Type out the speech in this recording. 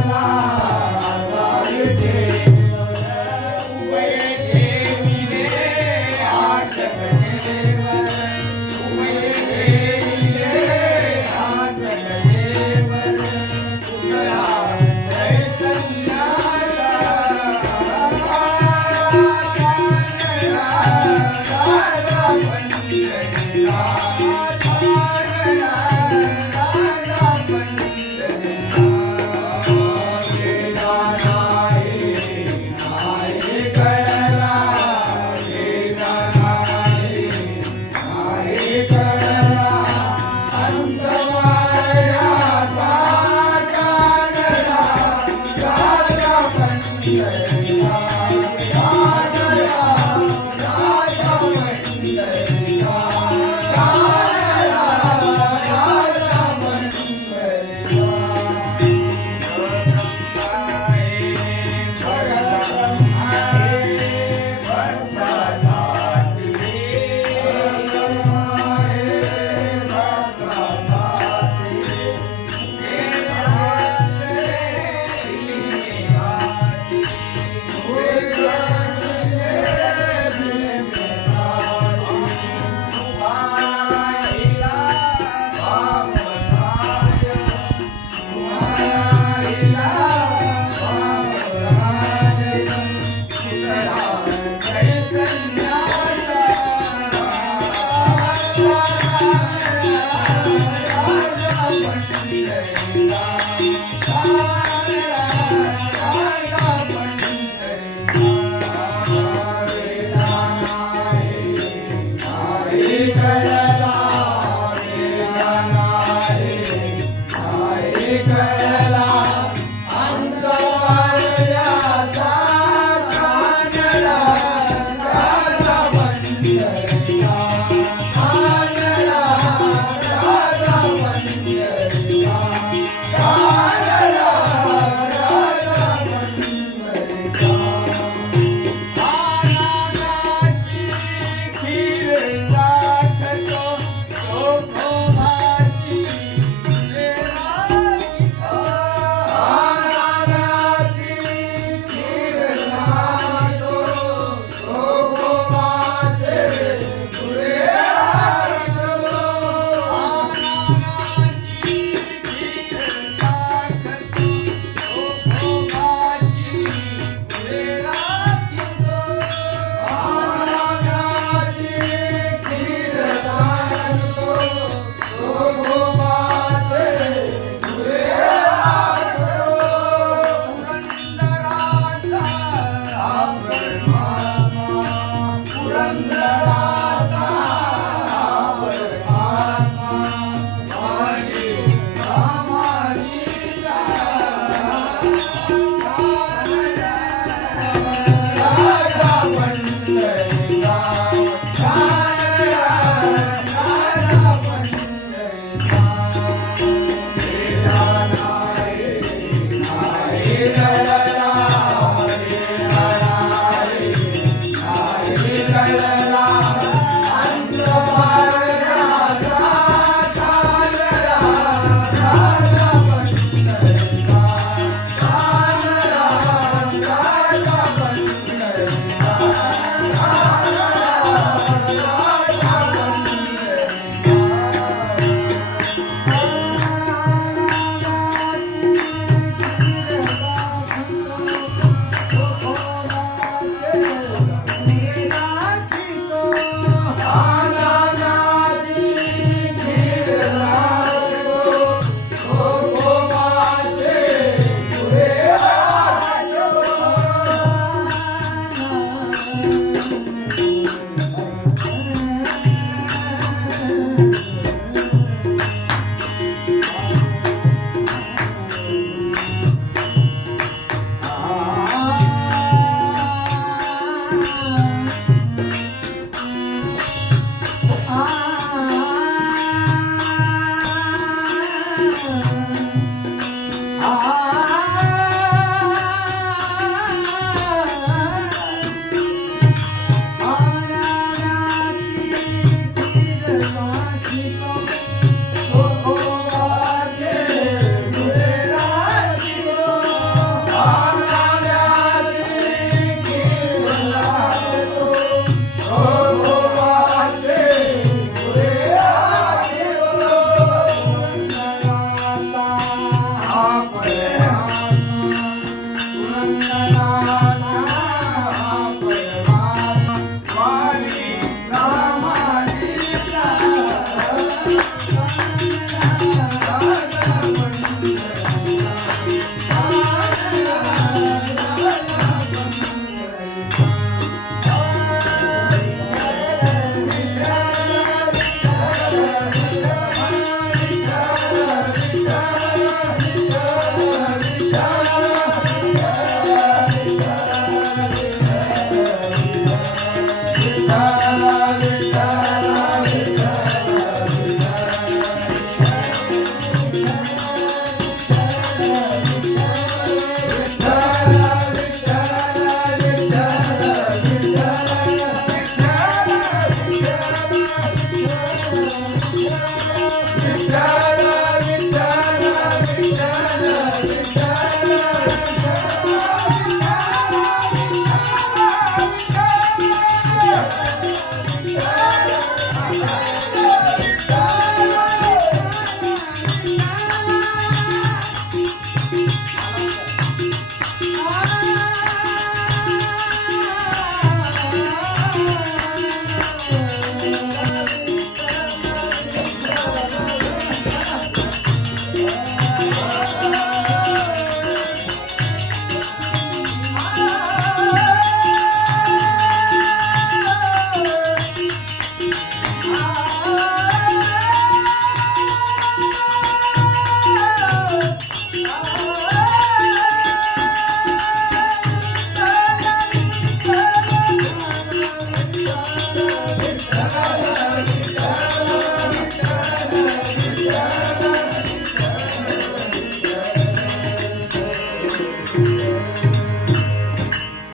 啦